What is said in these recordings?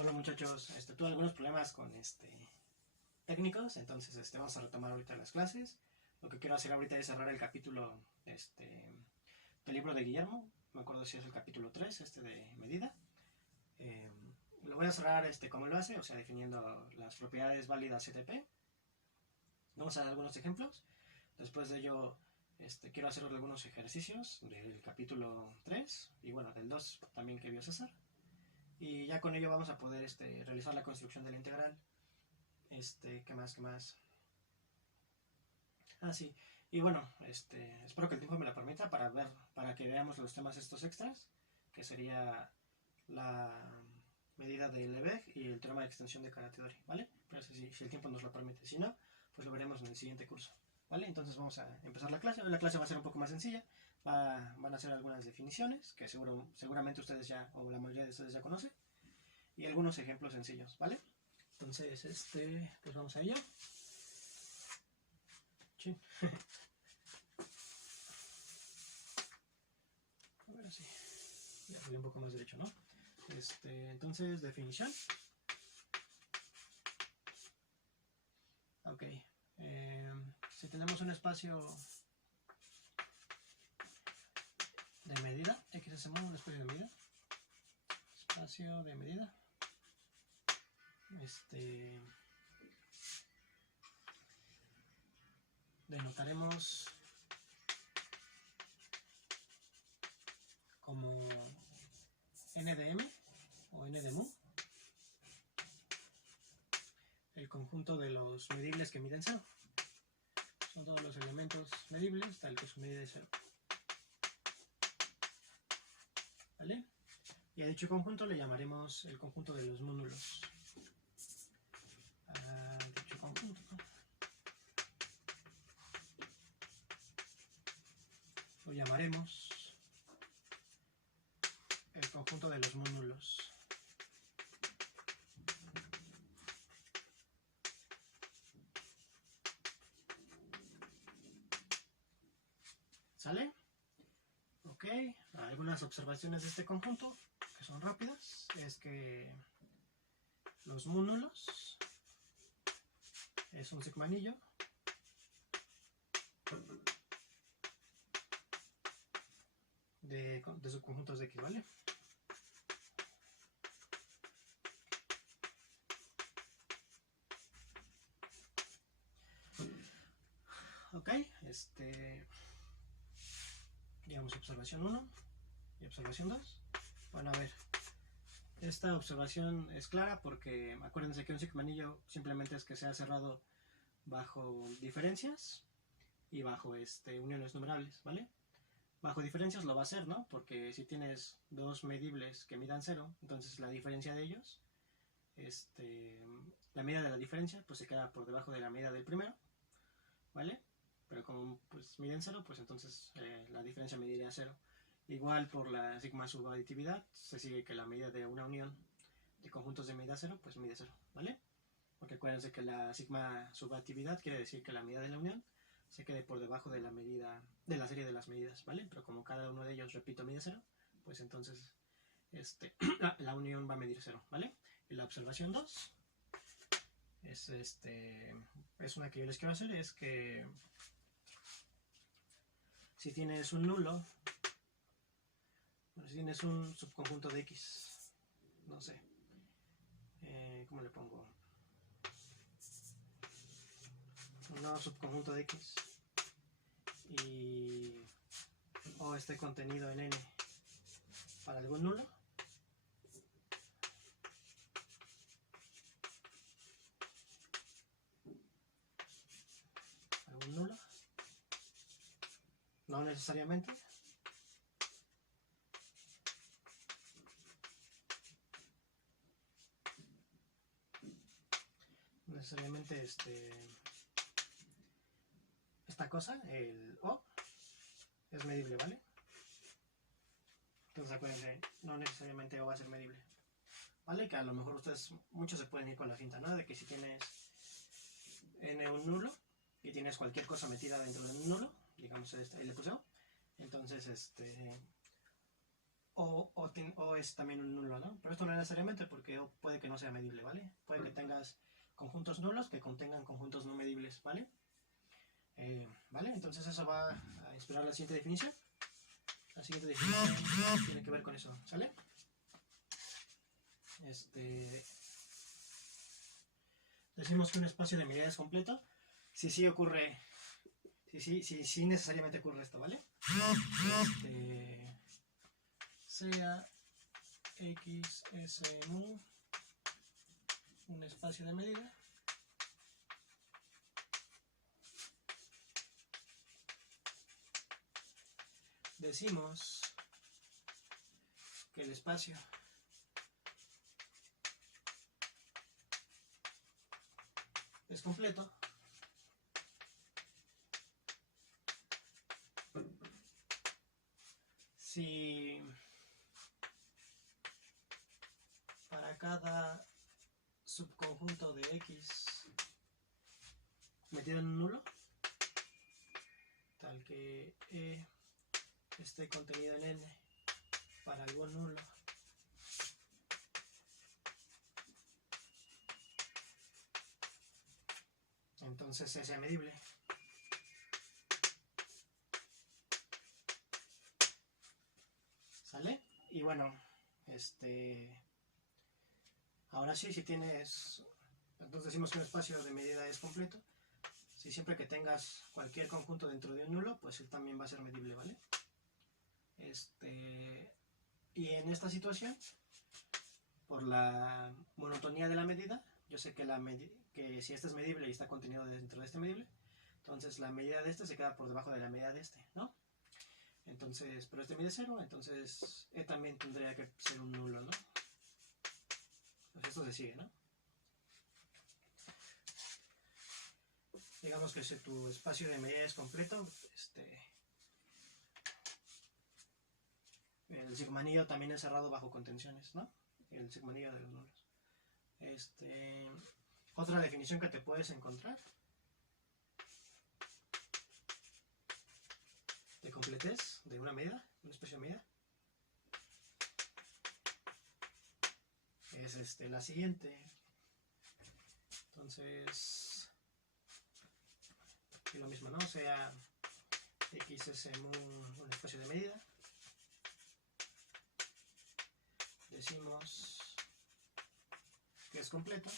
Hola muchachos, tuve algunos problemas con técnicos, entonces vamos a retomar ahorita las clases. Lo que quiero hacer ahorita es cerrar el capítulo del libro de Guillermo. Me acuerdo si es el capítulo 3, de medida. Lo voy a cerrar como lo hace, o sea, definiendo las propiedades válidas CTP. Vamos a dar algunos ejemplos. Después de ello, quiero hacer algunos ejercicios del capítulo 3 y bueno, del 2 también que vio César. Y ya con ello vamos a poder realizar la construcción de la integral. ¿Qué más? Ah, sí. Y bueno, espero que el tiempo me la permita para que veamos los temas estos extras, que sería la medida de Lebesgue y el teorema de extensión de Carathédori, ¿vale? Pero eso sí, si el tiempo nos lo permite. Si no, pues lo veremos en el siguiente curso, ¿vale? Entonces vamos a empezar la clase. Hoy la clase va a ser un poco más sencilla. Van a ser algunas definiciones que seguramente ustedes ya, o la mayoría de ustedes ya conocen, y algunos ejemplos sencillos, ¿vale? Entonces, pues vamos a ello. Sí. A ver así. Ya voy un poco más derecho, ¿no? Entonces, definición. Ok. Si tenemos un espacio de medida, X es un espacio de medida. Espacio de medida. Denotaremos como n de m o n de mu el conjunto de los medibles que miden 0. Son todos los elementos medibles tal que su medida es 0. ¿Vale? Y a dicho conjunto le llamaremos el conjunto de los módulos. A dicho conjunto lo llamaremos el conjunto de los módulos. ¿Sale? Ok, algunas observaciones de este conjunto que son rápidas es que los módulos es un sigma anillo de subconjuntos de X, ¿vale? Ok, digamos observación 1 y observación 2. Bueno, a ver, esta observación es clara porque acuérdense que un sigma anillo simplemente es que sea cerrado bajo diferencias y bajo uniones numerables, ¿vale? Bajo diferencias lo va a hacer, ¿no? Porque si tienes dos medibles que midan 0, entonces la diferencia de ellos, la medida de la diferencia, pues se queda por debajo de la medida del primero, ¿vale? Pero como pues miden 0, pues entonces la diferencia mediría 0. Igual por la sigma subaditividad, se sigue que la medida de una unión de conjuntos de medida 0, pues mide 0, ¿vale? Porque acuérdense que la sigma subaditividad quiere decir que la medida de la unión se quede por debajo de la medida de la serie de las medidas, ¿vale? Pero como cada uno de ellos, repito, mide 0, pues entonces la unión va a medir 0, ¿vale? Y la observación 2 es una que yo les quiero hacer, es que si tienes un nulo, bueno, si tienes un subconjunto de X, no sé, ¿cómo le pongo? Un nuevo subconjunto de X y o esté contenido en N para algún nulo, no necesariamente, esta cosa, el O, es medible, ¿vale? Entonces acuérdense, no necesariamente O va a ser medible, ¿vale? Que a lo mejor muchos se pueden ir con la finta, ¿no? De que si tienes N un nulo y tienes cualquier cosa metida dentro de un nulo, digamos L plus O, entonces o es también un nulo, ¿no? Pero esto no necesariamente porque puede que no sea medible, ¿vale? Puede que tengas conjuntos nulos que contengan conjuntos no medibles, ¿vale? ¿Vale? Entonces eso va a inspirar la siguiente definición. La siguiente definición tiene que ver con eso, ¿sale? Decimos que un espacio de medida es completo si sí ocurre, si necesariamente ocurre esto, ¿vale? Sea X, S, mu un espacio de medida decimos que el espacio es completo si para cada subconjunto de X metido en un nulo, tal que E esté contenido en N para algún nulo, entonces C sea medible. ¿Sale? Y bueno, ahora sí, si tienes, entonces decimos que un espacio de medida es completo. Si siempre que tengas cualquier conjunto dentro de un nulo, pues él también va a ser medible, ¿vale? Y en esta situación, por la monotonía de la medida, yo sé que, que si este es medible y está contenido dentro de este medible, entonces la medida de este se queda por debajo de la medida de este, ¿no? Entonces, pero este mide 0, entonces E también tendría que ser un nulo, ¿no? Pues esto se sigue, ¿no? Digamos que si tu espacio de medida es completo, el sigma-anillo también es cerrado bajo contenciones, ¿no? El sigma-anillo de los nulos. Otra definición que te puedes encontrar de completez de una medida, una espacio de medida, es la siguiente. Entonces, aquí lo mismo, ¿no? Sea X es un espacio de medida. Decimos que es completo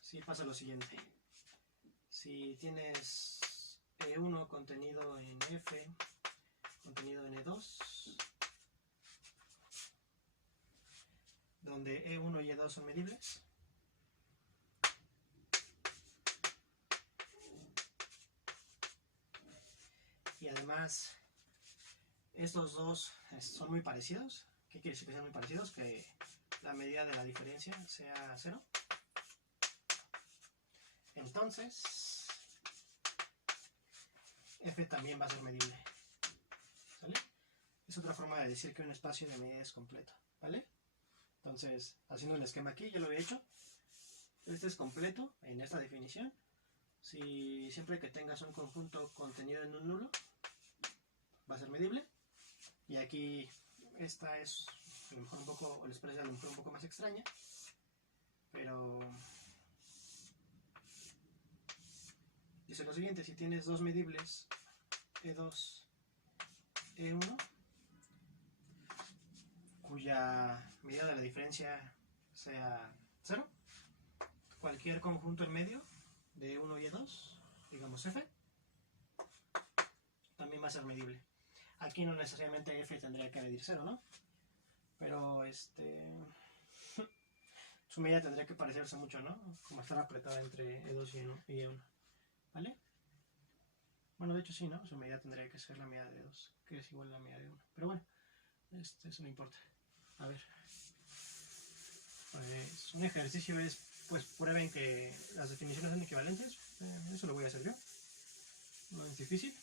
si pasa lo siguiente. Si tienes E1 contenido en F, contenido en E2, donde E1 y E2 son medibles, y además estos dos son muy parecidos. ¿Qué quiere decir que sean muy parecidos? Que la medida de la diferencia sea 0. Entonces F también va a ser medible, ¿vale? Es otra forma de decir que un espacio de medida es completo, ¿vale? Entonces, haciendo un esquema aquí, ya lo había hecho. Este es completo en esta definición si siempre que tengas un conjunto contenido en un nulo va a ser medible. Y aquí esta es a lo mejor un poco, o les parece a lo mejor un poco más extraña, pero dice lo siguiente: si tienes dos medibles E2, E1, cuya medida de la diferencia sea 0, cualquier conjunto en medio de E1 y E2, digamos F, también va a ser medible. Aquí no necesariamente F tendría que medir 0, ¿no? Pero su medida tendría que parecerse mucho, ¿no? Como estar apretada entre E2 y E1, ¿vale? Bueno, de hecho sí, ¿no? Su medida tendría que ser la medida de 2, que es igual a la medida de 1. Pero bueno, eso no importa. A ver. Pues un ejercicio es, pues prueben que las definiciones son equivalentes. Eso lo voy a hacer yo. No es difícil.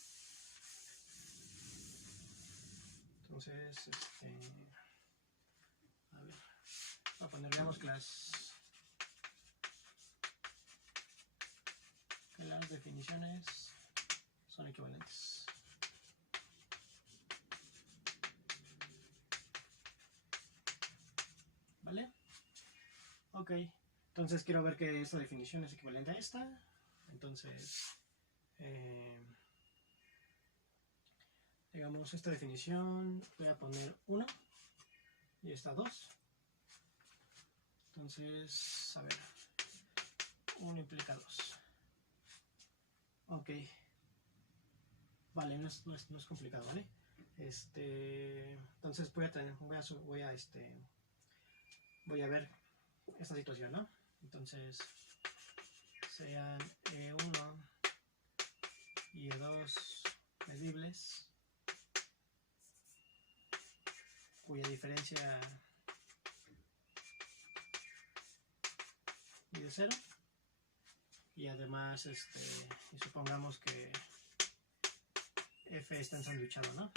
Entonces, a ver. Voy a poner, veamos que la las definiciones son equivalentes. ¿Vale? Ok, entonces quiero ver que esta definición es equivalente a esta. Entonces, digamos, esta definición voy a poner 1 y esta 2. Entonces, a ver, 1 implica 2. Ok. Vale, no es complicado, ¿vale? Entonces voy a ver esta situación, ¿no? Entonces, sean E1 y E2 medibles, cuya diferencia mide 0, y además, y supongamos que F está ensanduchado, ¿no?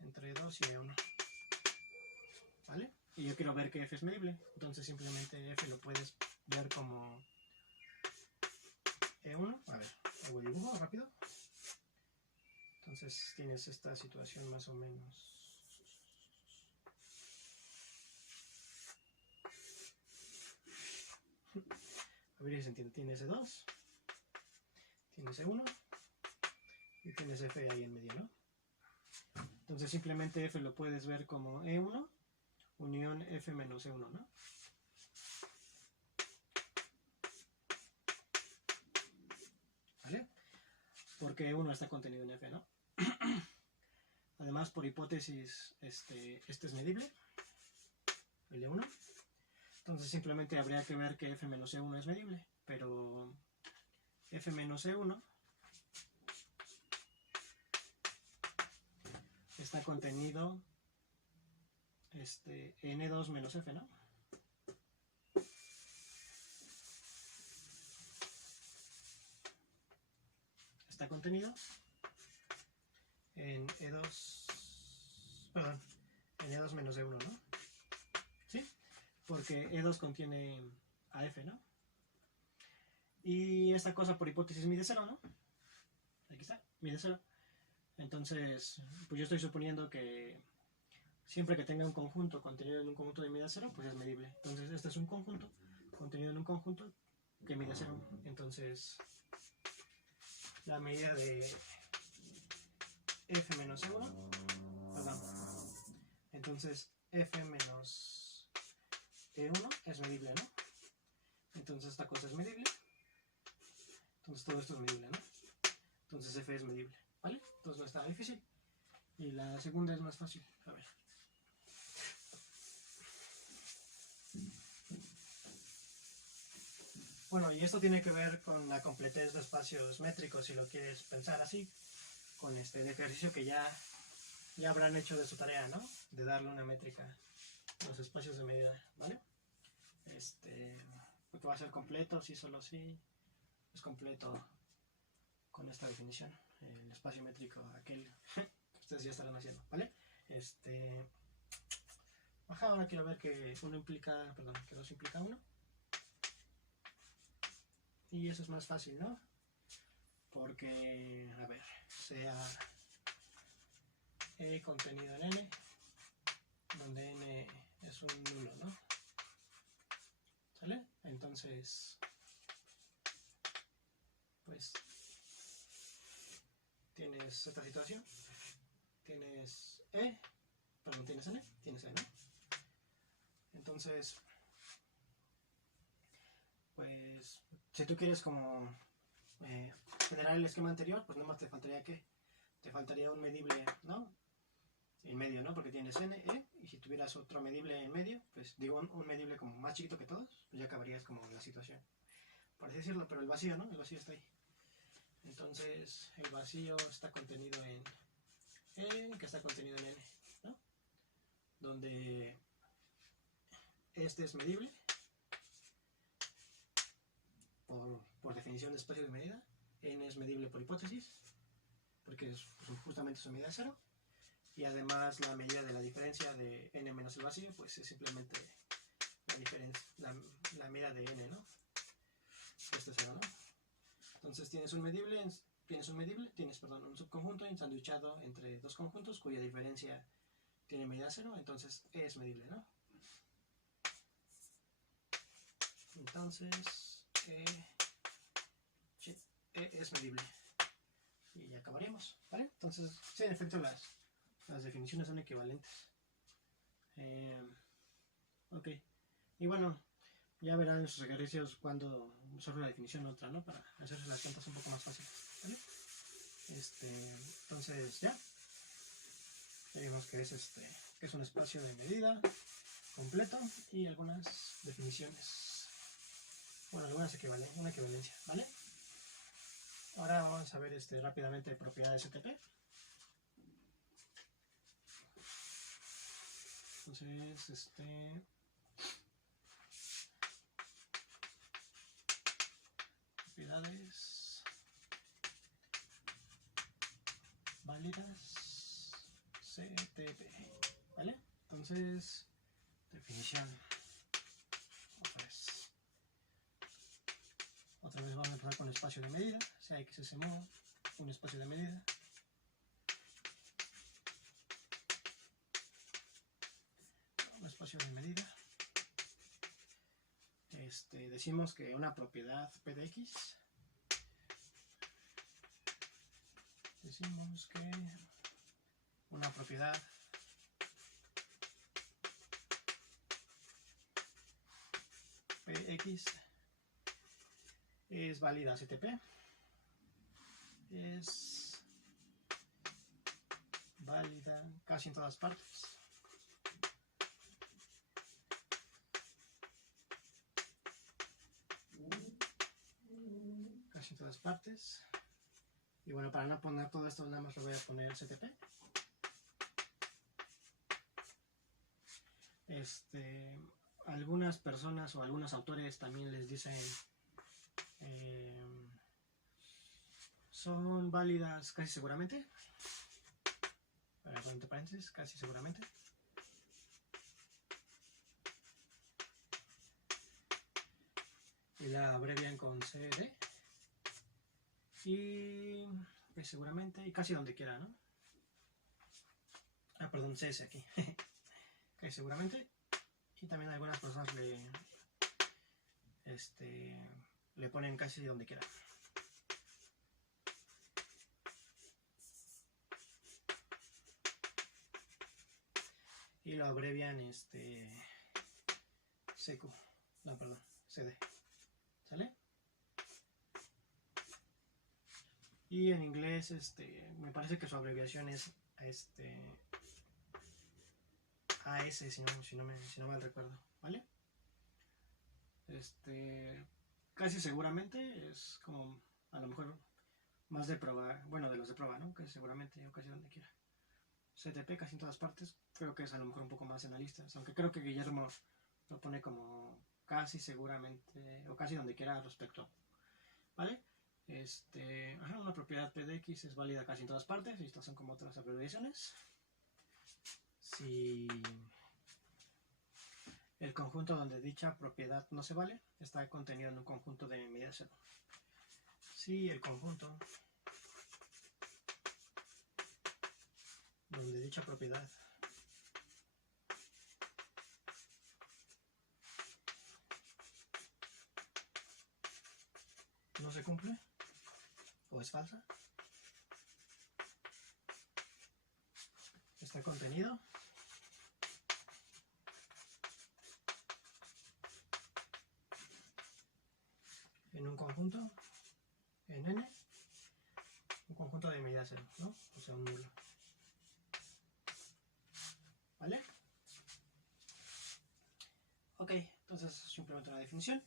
Entre 2 y E1. ¿Vale? Y yo quiero ver que F es medible, entonces simplemente F lo puedes ver como E1. A ver, hago el dibujo rápido. Entonces tienes esta situación más o menos. A ver si se entiende. Tienes E2, tienes E1 y tienes F ahí en medio, ¿no? Entonces simplemente F lo puedes ver como E1 unión F menos E1, ¿no? ¿Vale? Porque E1 está contenido en F, ¿no? Además, por hipótesis, este es medible, el de 1. Entonces simplemente habría que ver que F menos E1 es medible, pero F menos E1 está contenido en E2 menos F, ¿no? Está contenido en E2, perdón, en E2 menos E1, ¿no? ¿Sí? Porque E2 contiene a F, ¿no? Y esta cosa por hipótesis mide 0, ¿no? Aquí está, mide 0. Entonces, pues yo estoy suponiendo que siempre que tenga un conjunto contenido en un conjunto de medida 0, pues es medible. Entonces, este es un conjunto contenido en un conjunto que mide 0. Entonces, la medida de F menos E1, perdón. Entonces, F menos E1 es medible, ¿no? Entonces, esta cosa es medible. Entonces, todo esto es medible, ¿no? Entonces, F es medible, ¿vale? Entonces, no está difícil. Y la segunda es más fácil. A ver. Bueno, y esto tiene que ver con la completez de espacios métricos, si lo quieres pensar así, con el ejercicio que ya habrán hecho de su tarea, ¿no? De darle una métrica a los espacios de medida, ¿vale? Porque va a ser completo, sí, solo sí, es completo con esta definición, el espacio métrico, aquel que ustedes ya estarán haciendo, ¿vale? Ahora quiero ver que 1 implica, perdón, que 2 implica 1. Y eso es más fácil, ¿no? Porque, a ver, sea E contenido en N, donde N es un nulo, ¿no? ¿Sale? Entonces, pues, tienes esta situación, tienes E, perdón, tienes N, ¿no? Entonces, pues, si tú quieres como generar el esquema anterior, pues nomás te faltaría ¿qué? Te faltaría un medible, ¿no? En medio, ¿no? Porque tienes N, E, y si tuvieras otro medible en medio, pues digo un medible como más chiquito que todos, pues ya acabarías como la situación, por así decirlo, pero el vacío, ¿no? El vacío está ahí. Entonces, el vacío está contenido en E, que está contenido en N, ¿no? Donde este es medible, por definición de espacio de medida, N es medible por hipótesis, porque es justamente su medida 0, y además la medida de la diferencia de N menos el vacío, pues es simplemente la medida de N, ¿no? Este es 0, ¿no? Entonces tienes un subconjunto ensanduchado entre dos conjuntos cuya diferencia tiene medida 0, entonces E es medible, ¿no? Entonces E es medible. Y ya acabaríamos, ¿vale? Entonces, sí, en efecto las definiciones son equivalentes. Ok. Y bueno, ya verán en sus ejercicios cuando usar una definición u otra, ¿no? Para hacerse las cuentas un poco más fáciles, ¿vale? Entonces ya vimos que es un espacio de medida completo y algunas definiciones, bueno, algunas una equivalencia, ¿vale? Ahora vamos a ver rápidamente propiedades STP. Entonces, propiedades válidas CTP, ¿vale? Entonces, definición. Otra vez vamos a empezar con espacio de medida, sea X es modo, un espacio de medida. Un espacio de medida. Decimos que una propiedad P de X. Decimos que una propiedad Px es válida CTP. Es válida casi en todas partes. Casi en todas partes. Y bueno, para no poner todo esto, nada más le voy a poner CTP. Algunas personas o algunos autores también les dicen son válidas casi seguramente. Para poner entre paréntesis, casi seguramente. Y la abrevian con CD. Y pues seguramente, y casi donde quiera, ¿no? Ah, perdón, CS aquí. Casi seguramente. Y también algunas personas le ponen casi donde quiera. Y lo abrevian CQ. No, perdón, CD. ¿Sale? Y en inglés, me parece que su abreviación es AS, si no mal recuerdo, ¿vale? Casi seguramente es como, a lo mejor, más de prueba, bueno, de los de prueba, ¿no? Casi seguramente, o casi donde quiera. CTP casi en todas partes, creo que es a lo mejor un poco más analistas, aunque creo que Guillermo lo pone como casi seguramente, o casi donde quiera respecto, ¿vale? Una propiedad P de X es válida casi en todas partes, y estas son como otras abreviaciones. Si el conjunto donde dicha propiedad no se vale está contenido en un conjunto de medida 0. Si el conjunto donde dicha propiedad no se cumple o es falsa, está contenido en un conjunto en N, un conjunto de medida 0, ¿no? O sea, un nulo. ¿Vale? Ok, entonces simplemente una definición.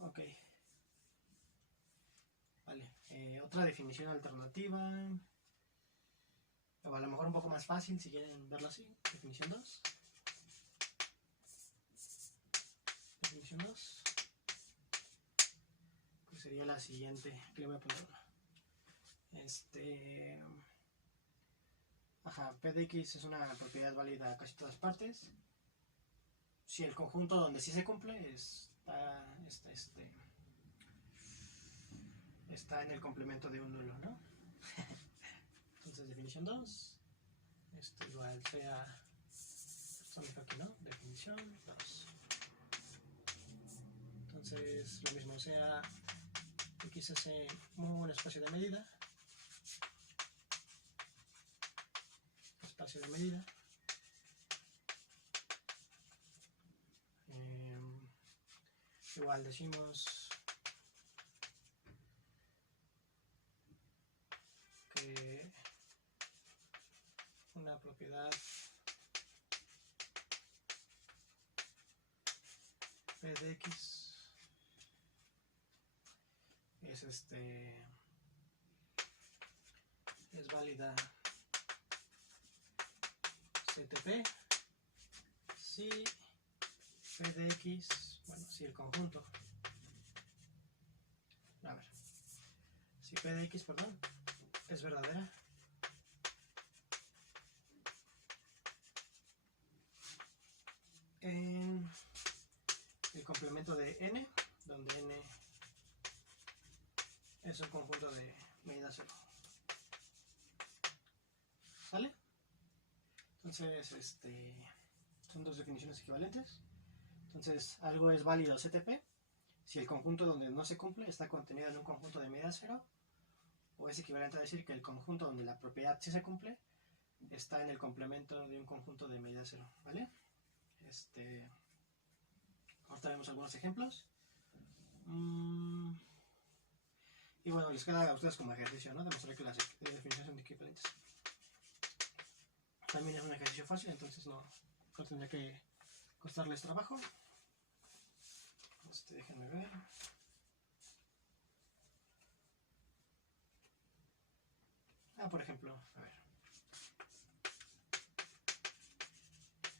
Ok. Vale. Otra definición alternativa. O a lo mejor un poco más fácil si quieren verlo así. Definición 2. Definición 2. Que sería la siguiente. Aquí le voy a poner una. P de X es una propiedad válida casi todas partes. Si el conjunto donde sí se cumple es está en el complemento de un nulo, ¿no? Entonces, definición 2, esto igual sea, aquí, ¿no? Definición 2. Entonces, lo mismo, sea XS un espacio de medida, igual decimos que una propiedad P de X es válida CTP si P de X, bueno, si el conjunto, a ver, si P de X, perdón, es verdadera en el complemento de n, donde n es un conjunto de medida 0. ¿Sale? Entonces, son dos definiciones equivalentes. Entonces, algo es válido CTP si el conjunto donde no se cumple está contenido en un conjunto de medida 0, o es equivalente a decir que el conjunto donde la propiedad sí se cumple está en el complemento de un conjunto de medida 0, ¿vale? Ahorita vemos algunos ejemplos. Y bueno, les queda a ustedes como ejercicio, ¿no? Demostrar que las definiciones son equivalentes. También es un ejercicio fácil, entonces no tendría que costarles trabajo. Déjenme ver. Por ejemplo, a ver.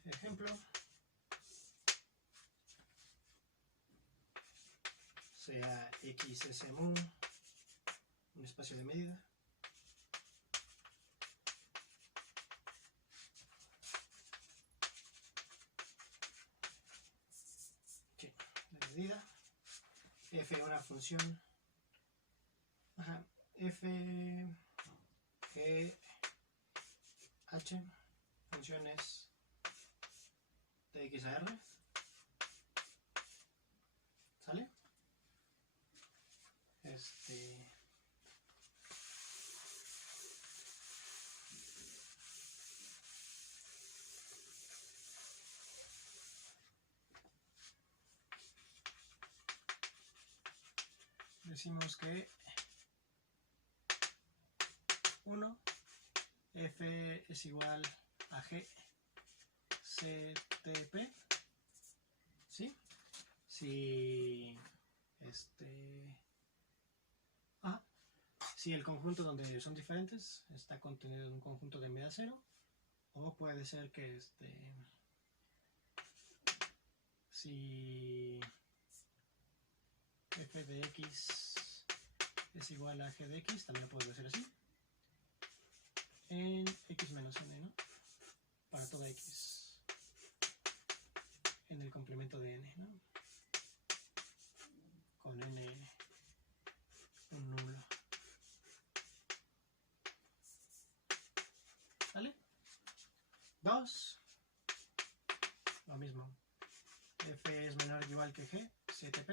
Ejemplo. Sea XSMU un espacio de medida. Sí, de medida. F una función. F, G, H, funciones de X a R. ¿Sale? Decimos que 1 F es igual a G CTP, ¿sí? Si si el conjunto donde son diferentes está contenido en un conjunto de medida 0, o puede ser que si F de X es igual a G de X, también lo puedo hacer así, en X menos N, ¿no? Para toda X en el complemento de N, ¿no? Con N un nulo. ¿Vale? 2, lo mismo. F es menor o igual que G, CTP.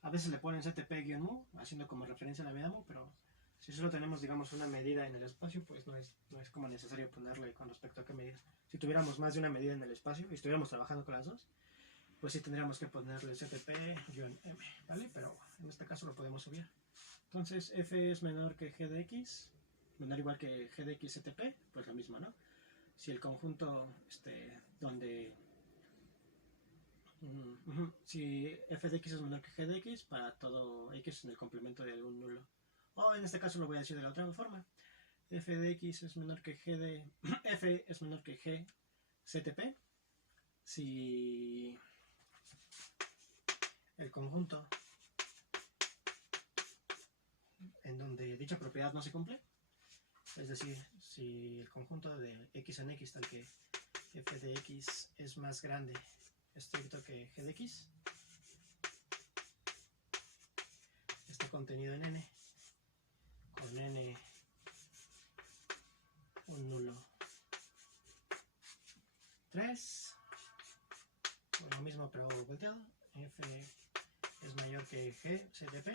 A veces le ponen CTP-mu, haciendo como referencia a la medida mu, pero si solo tenemos, digamos, una medida en el espacio, pues no es como necesario ponerle con respecto a qué medida. Si tuviéramos más de una medida en el espacio y estuviéramos trabajando con las dos, pues sí tendríamos que ponerle CTP-m, ¿vale? Pero en este caso lo podemos obviar. Entonces, F es menor que G de X, menor o igual que G de X CTP, pues lo mismo, ¿no? Si el conjunto donde si f de x es menor que g de x para todo x en el complemento de algún nulo, o en este caso lo voy a decir de la otra forma, f de x es menor que g de f es menor que g CTP si el conjunto en donde dicha propiedad no se cumple, es decir, si el conjunto de x en x tal que f de x es más grande estricto que g de x está contenido en n, con n un nulo 3, por lo mismo pero volteado, f es mayor que g CTP.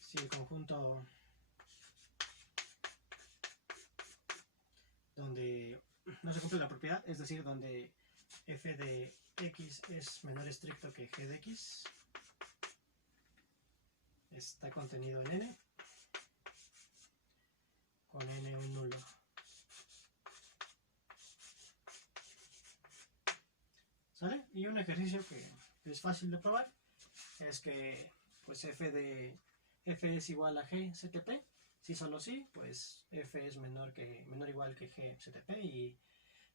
Si el conjunto donde no se cumple la propiedad, es decir, donde f de x es menor estricto que g de x, está contenido en n, con n un nulo. ¿Sale? Y un ejercicio que es fácil de probar es que pues f es igual a g CTP. Si solo sí, pues f es menor o igual que g CTP y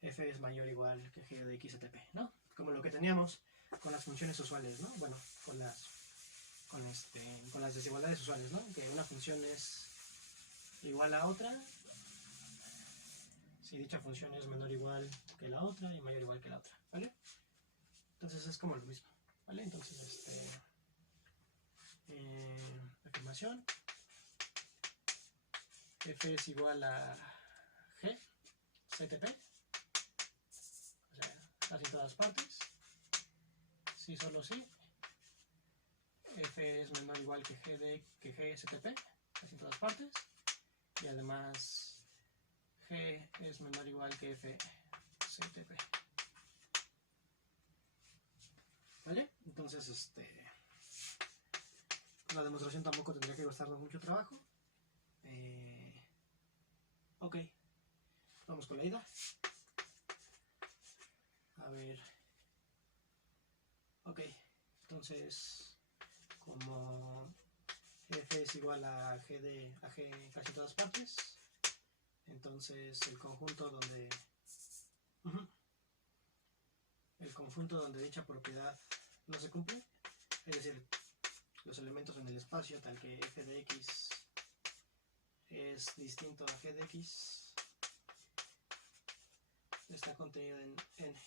f es mayor o igual que g de x CTP, ¿no? Como lo que teníamos con las funciones usuales, ¿no? Bueno, con las desigualdades usuales, ¿no? Que una función es igual a otra si dicha función es menor o igual que la otra y mayor o igual que la otra, ¿vale? Entonces es como lo mismo, ¿vale? Entonces, afirmación, f es igual a g CTP, o sea, casi en todas partes, si solo sí, f es menor o igual que g CTP, casi en todas partes, y además g es menor o igual que f CTP. ¿Vale? Entonces, la demostración tampoco tendría que costarnos mucho trabajo. Ok, vamos con la ida. A ver. Ok, entonces, como f es igual a g casi todas partes, entonces el conjunto donde dicha propiedad no se cumple, es decir, los elementos en el espacio tal que f de x es distinto a g de x, está contenido en n,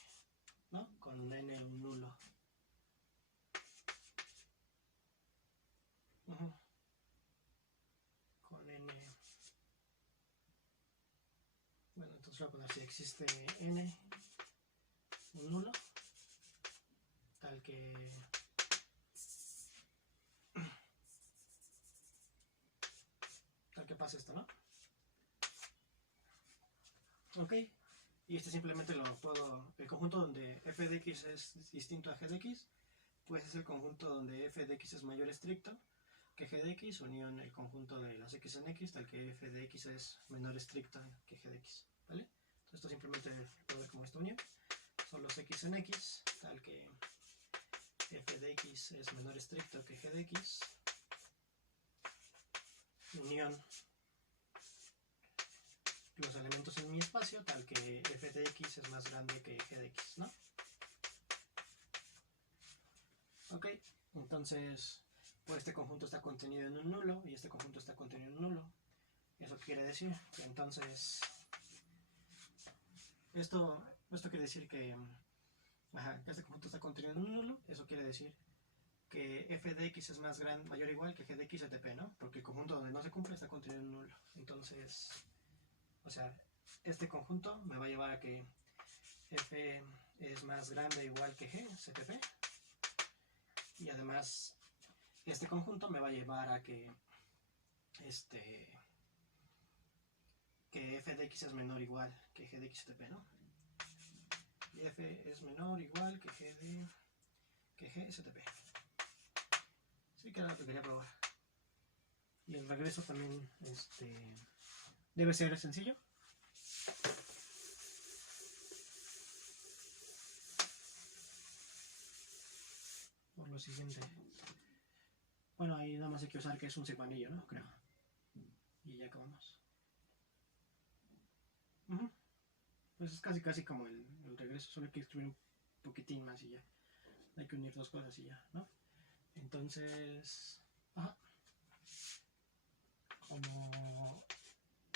¿no? Con n un nulo. Con n. Bueno, entonces voy a poner si existe n un nulo, tal que pase esto, ¿no? Ok, y este simplemente lo puedo, el conjunto donde f de x es distinto a g de x, pues es el conjunto donde f de x es mayor estricto que g de x, unión el conjunto de las x en x, tal que f de x es menor estricta que g de x, ¿vale? Entonces esto simplemente lo puedo ver como esta unión, son los x en x, tal que f de x es menor estricto que g de x, unión los elementos en mi espacio, tal que f de x es más grande que g de x, ¿no? Ok, entonces, pues este conjunto está contenido en un nulo y este conjunto está contenido en un nulo. Eso quiere decir que entonces, esto quiere decir que este conjunto está contenido en un nulo. Eso quiere decir que f de x es mayor o igual que g de x CTP, ¿no? Porque el conjunto donde no se cumple está contenido en un nulo. Entonces, o sea, este conjunto me va a llevar a que f es más grande o igual que g CTP. Y además, este conjunto me va a llevar a que f de x es menor o igual que g de x CTP, ¿no? Y f es menor o igual que g CTP. Sí, que era lo que quería probar. Y el regreso también debe ser sencillo. Por lo siguiente. Bueno, ahí nada más hay que usar que es un sigmanillo, ¿no? Creo. Y ya acabamos. Pues es casi como el regreso, solo hay que escribir un poquitín más y ya. Hay que unir dos cosas y ya, ¿no? Entonces, como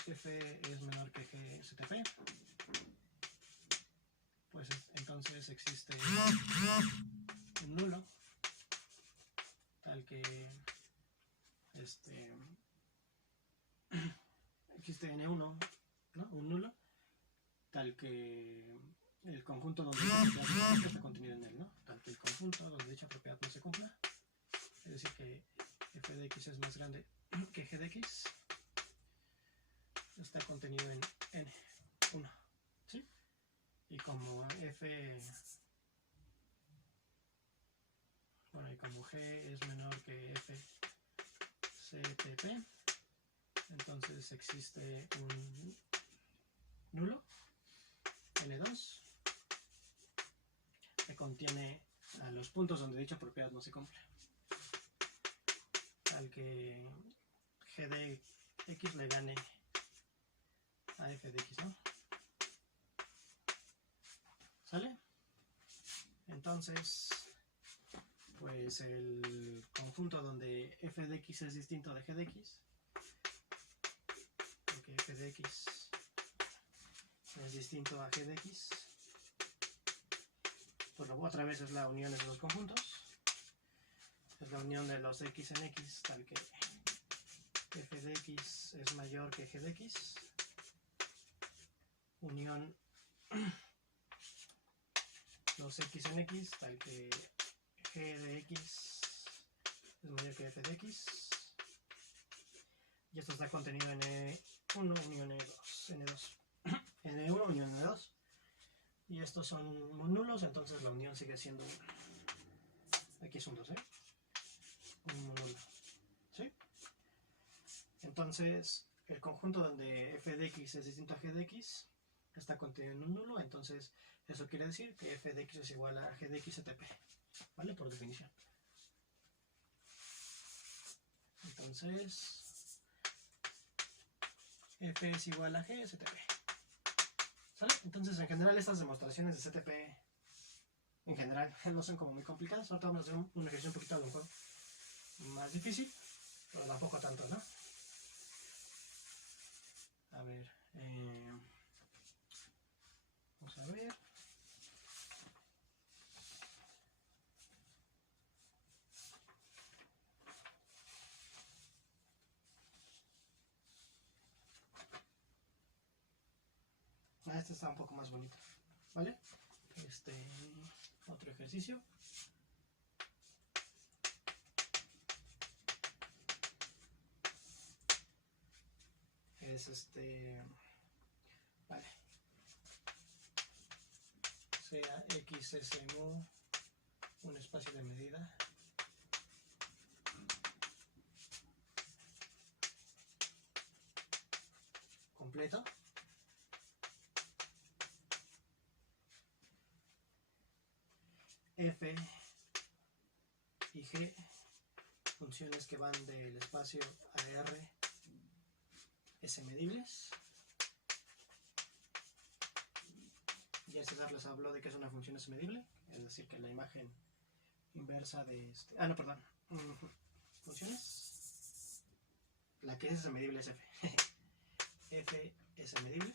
f es menor que g CTP, pues entonces existe un nulo, tal que existe N1, ¿no? Un nulo, tal que el conjunto donde dicha propiedad está contenido en él, ¿no? Tal que el conjunto donde dicha propiedad no se cumpla, es decir, que f de x es más grande que g de x, está contenido en N1, ¿sí? Y como y como g es menor que f CTP, entonces existe un nulo N2 que contiene a los puntos donde dicha propiedad no se cumple, al que g de x le gane a f de x, ¿no? ¿Sale? Entonces, pues el conjunto donde f de x es distinto de g de x, porque f de x es distinto a g de x, pues otra vez es la unión de esos dos conjuntos, es la unión de los x en x, tal que f de x es mayor que g de x, unión los x en x, tal que g de x es mayor que f de x, y esto está contenido en N1 unión N2, N1 unión N2, y estos son nulos, entonces la unión sigue siendo 1. Aquí es un 2, un nulo, ¿sí? Entonces, el conjunto donde f de x es distinto a g de x está contenido en un nulo, entonces eso quiere decir que f de x es igual a g de x CTP, ¿vale? Por definición. Entonces, f es igual a g CTP. ¿Sale? Entonces, en general, estas demostraciones de CTP, en general, no son como muy complicadas. Ahorita vamos a hacer un ejercicio un poquito a lo mejor más difícil, pero tampoco tanto, ¿no? A ver, vamos a ver. Este está un poco más bonito, ¿vale? Otro ejercicio. Es vale. Sea x es mu un espacio de medida completo f y g, funciones que van del espacio a R, S medibles. Ya César les habló de que es una función S medible, es decir, que la imagen inversa de no, perdón. Funciones. La que es S medible es f. f es medible.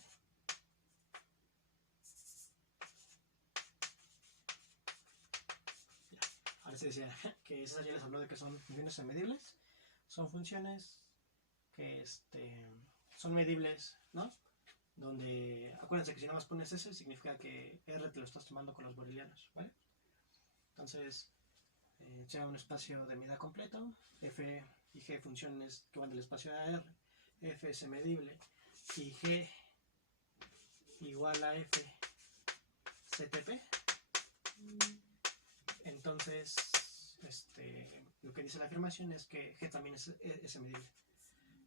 Ahora se decía que César ya les habló de que son funciones medibles. Son funciones que son medibles, ¿no? Donde, acuérdense que si nada más pones S, significa que R te lo estás tomando con los booleanos, ¿vale? Entonces, sea un espacio de medida completo, f y g funciones que van del espacio a R, f es medible, y g igual a f CTP. Entonces, lo que dice la afirmación es que g también es medible.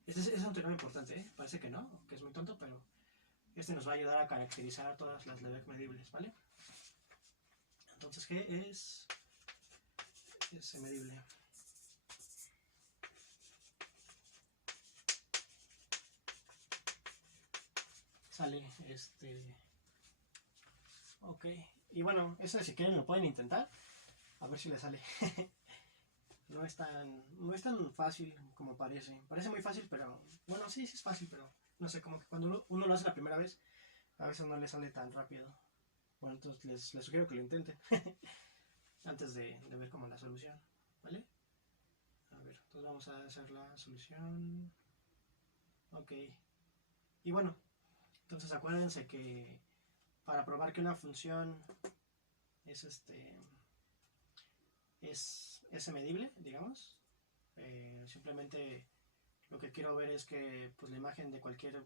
Este es un teorema importante, parece que no, que es muy tonto, pero nos va a ayudar a caracterizar todas las Lebesgue medibles, ¿vale? Entonces g es medible. Sale, ok, y bueno, eso si quieren lo pueden intentar, a ver si les sale. No es tan fácil como parece. Parece muy fácil, pero bueno, sí es fácil, pero no sé, como que cuando uno lo hace la primera vez, a veces no le sale tan rápido. Bueno, entonces les sugiero que lo intenten antes de ver como la solución, ¿vale? A ver, entonces vamos a hacer la solución. Ok. Y bueno, entonces acuérdense que para probar que una función es es medible, digamos, simplemente lo que quiero ver es que pues, la imagen de cualquier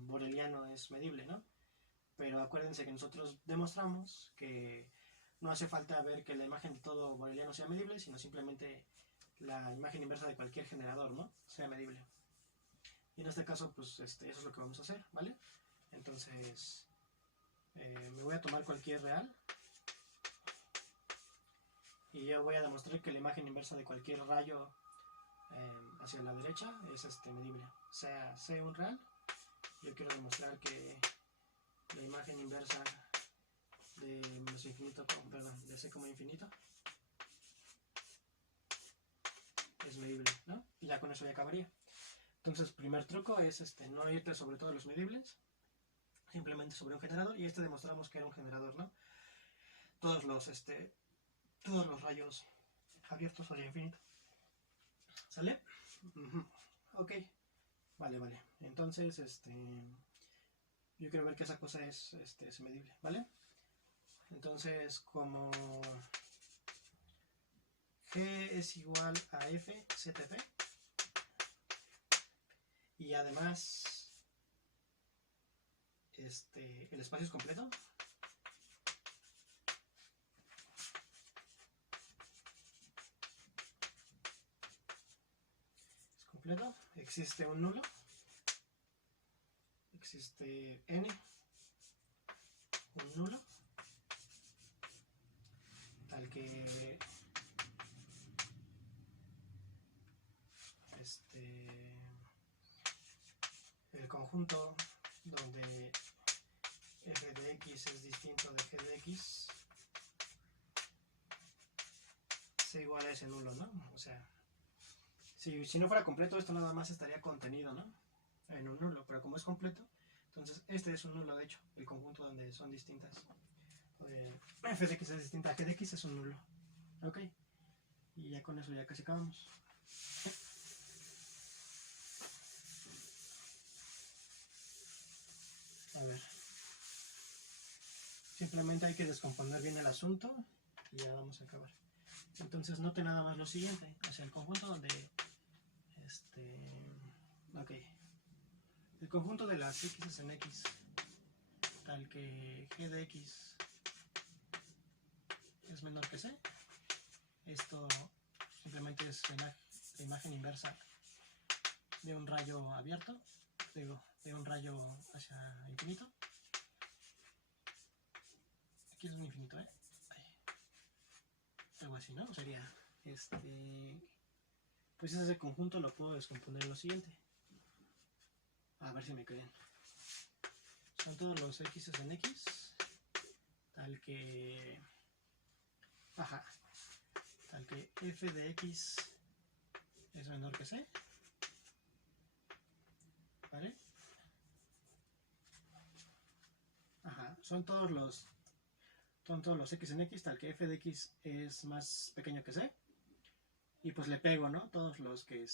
boreliano es medible, ¿no? Pero acuérdense que nosotros demostramos que no hace falta ver que la imagen de todo boreliano sea medible, sino simplemente la imagen inversa de cualquier generador, ¿no? Sea medible. Y en este caso, pues eso es lo que vamos a hacer, ¿vale? Entonces, me voy a tomar cualquier real y yo voy a demostrar que la imagen inversa de cualquier rayo hacia la derecha es medible. Sea C un real, yo quiero demostrar que la imagen inversa de menos infinito, perdón, de C como infinito es medible, ¿no? Y ya con eso ya acabaría. Entonces, primer truco es no irte sobre todos los medibles, simplemente sobre un generador, y demostramos que era un generador, ¿no? Todos los rayos abiertos hacia infinito. ¿Sale? Ok. Vale. Entonces, yo quiero ver que esa cosa es medible, ¿vale? Entonces, como G es igual a F CTP, y además el espacio es completo, existe un nulo, existe n, un nulo, tal que el conjunto donde f de x es distinto de g de x sea igual a ese nulo, ¿no? O sea, si no fuera completo, esto nada más estaría contenido, ¿no? En un nulo, pero como es completo, entonces este es un nulo, de hecho, el conjunto donde son distintas. F de x es distinta a g de x es un nulo. Ok, y ya con eso ya casi acabamos. A ver, simplemente hay que descomponer bien el asunto y ya vamos a acabar. Entonces note nada más lo siguiente, o sea, el conjunto donde ok, el conjunto de las x en x, tal que g de x es menor que c, esto simplemente es la imagen inversa de un rayo abierto, digo, de un rayo hacia infinito. Aquí es un infinito, algo así, ¿no? Sería pues ese conjunto lo puedo descomponer en lo siguiente, a ver si me creen. Son todos los x en x, tal que f de x es menor que c, ¿vale? Son todos los x en x, tal que f de x es más pequeño que c, y pues le pego, ¿no? Todos los que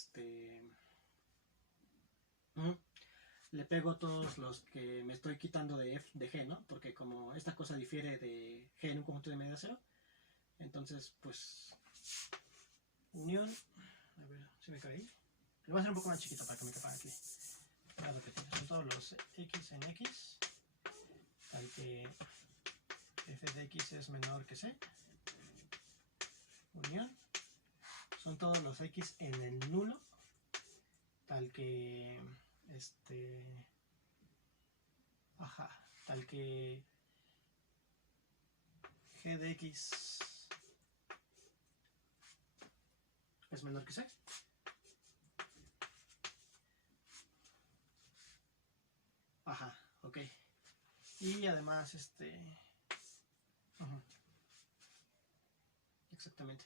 le pego todos los que me estoy quitando de f de g, ¿no? Porque como esta cosa difiere de g en un conjunto de medida cero, entonces pues unión, a ver si me cae. Lo voy a hacer un poco más chiquito para que me quepa aquí. Voy a repetir, son todos los x en x, tal que f de x es menor que c, unión, son todos los x en el nulo, tal que tal que g de x es menor que c. Ok. Y además exactamente.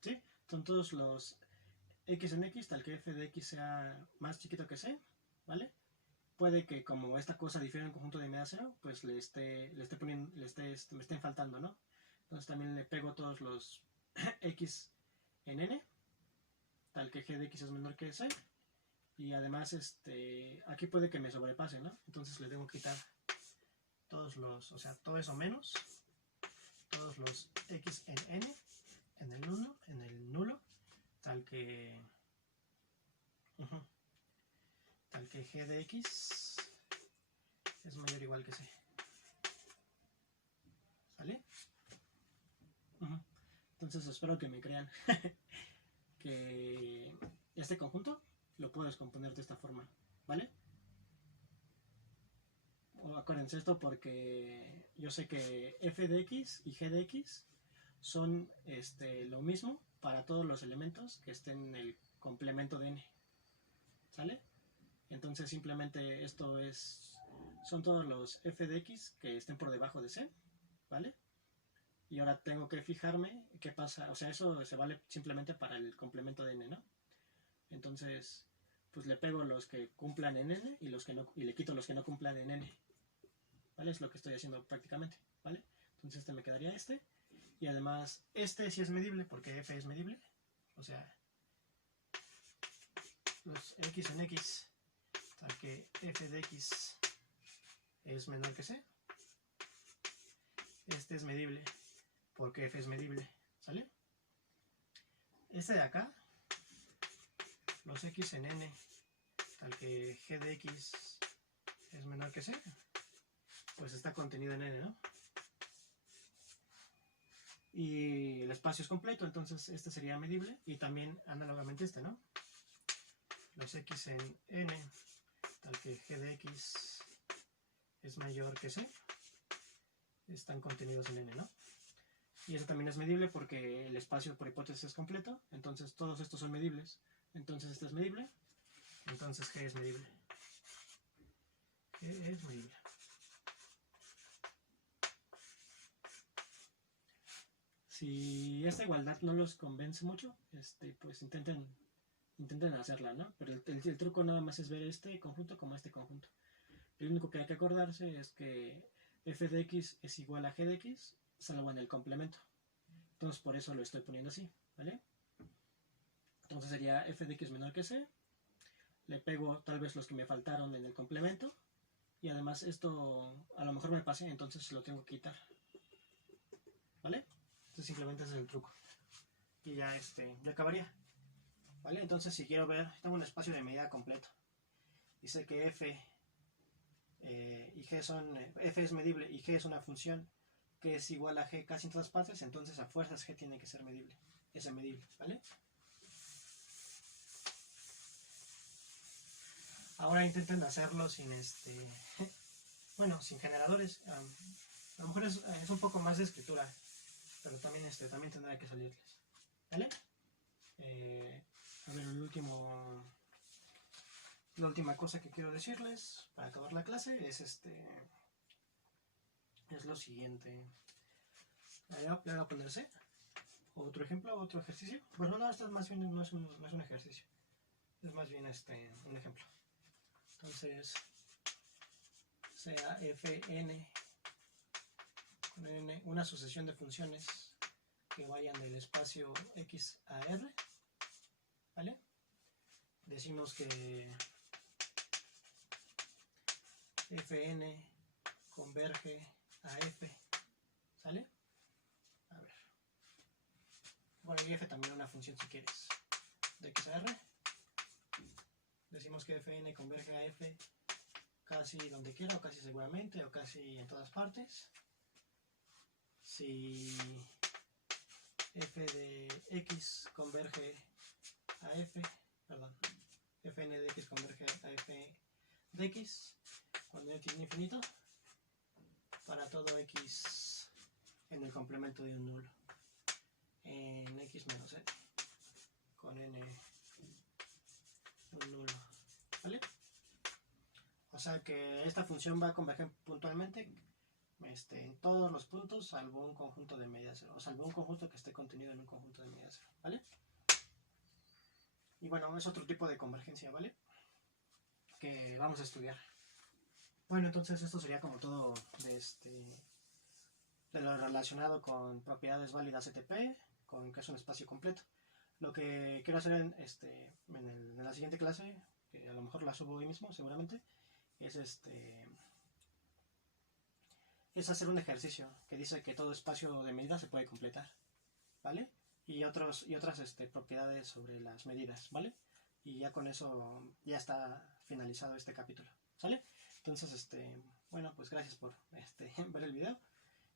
¿Sí? Son todos los x en x, tal que f de x sea más chiquito que c, ¿vale? puede que como esta cosa difiere en conjunto de medida cero, pues me estén faltando, ¿no? Entonces también le pego todos los x en n, tal que g de x es menor que c. Y además aquí puede que me sobrepase, ¿no? Entonces le tengo que quitar todos los, o sea, todo eso menos todos los x en n en el nulo, tal que g de x es mayor o igual que c. ¿Sale? Entonces espero que me crean que este conjunto lo puedo descomponer de esta forma, ¿vale? Acuérdense esto porque yo sé que f de x y g de x son lo mismo para todos los elementos que estén en el complemento de n, ¿sale? Entonces simplemente esto son todos los f de x que estén por debajo de c, ¿vale? Y ahora tengo que fijarme qué pasa, o sea, eso se vale simplemente para el complemento de n, ¿no? Entonces, pues le pego los que cumplan en n y le quito los que no cumplan en n, ¿vale? Es lo que estoy haciendo prácticamente, ¿vale? Entonces me quedaría y además sí es medible porque f es medible, o sea, los x en x, tal que f de x es menor que c, es medible porque f es medible, ¿sale? De acá, los x en n, tal que g de x es menor que c, pues está contenido en n, ¿no? Y el espacio es completo, entonces sería medible, y también análogamente ¿no? Los x en n, tal que g de x es mayor que c, están contenidos en n, ¿no? Y eso también es medible porque el espacio por hipótesis es completo, entonces todos estos son medibles. Entonces este es medible, entonces g es medible. G es medible. Si esta igualdad no los convence mucho, pues intenten hacerla, ¿no? Pero el truco nada más es ver este conjunto como este conjunto. Lo único que hay que acordarse es que f de x es igual a g de x, salvo en el complemento. Entonces por eso lo estoy poniendo así, ¿vale? Entonces sería f de x menor que c, le pego tal vez los que me faltaron en el complemento, y además esto a lo mejor me pasé, entonces lo tengo que quitar, ¿vale? Entonces simplemente ese es el truco. Y ya ya acabaría, ¿vale? Entonces si quiero ver, tengo un espacio de medida completo. Dice que f y g f es medible y g es una función que es igual a g casi en todas partes, entonces a fuerzas g tiene que ser medible. Es medible, ¿vale? Ahora intenten hacerlo sin bueno, sin generadores. A lo mejor es un poco más de escritura, pero también también tendrá que salirles, ¿vale? A ver, la última cosa que quiero decirles para acabar la clase es lo siguiente. Le voy a poner C. Otro ejemplo, otro ejercicio. Bueno, no, esto más bien no es un ejercicio. Es más bien un ejemplo. Entonces, sea fn con n una sucesión de funciones que vayan del espacio x a r, ¿vale? Decimos que fn converge a f, ¿sale? A ver. Bueno, y f también una función si quieres, de x a r. Decimos que fn converge a f casi donde quiera, o casi seguramente, o casi en todas partes. Si f de x converge a f, perdón, fn de x converge a f de x, cuando x es infinito, para todo x en el complemento de un nulo, en x menos n, con n un nulo, ¿vale? O sea que esta función va a converger puntualmente en todos los puntos, salvo un conjunto de medida cero, o salvo un conjunto que esté contenido en un conjunto de medida cero, ¿vale? Y bueno, es otro tipo de convergencia, ¿vale? Que vamos a estudiar. Bueno, entonces esto sería como todo de lo relacionado con propiedades válidas ETP, con que es un espacio completo. Lo que quiero hacer en la siguiente clase, que a lo mejor la subo hoy mismo seguramente, es es hacer un ejercicio que dice que todo espacio de medida se puede completar, ¿vale? Y otras propiedades sobre las medidas, ¿vale? Y ya con eso ya está finalizado este capítulo, ¿sale? Entonces, bueno, pues gracias por ver el video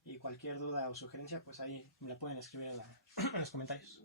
y cualquier duda o sugerencia, pues ahí me la pueden escribir en los comentarios.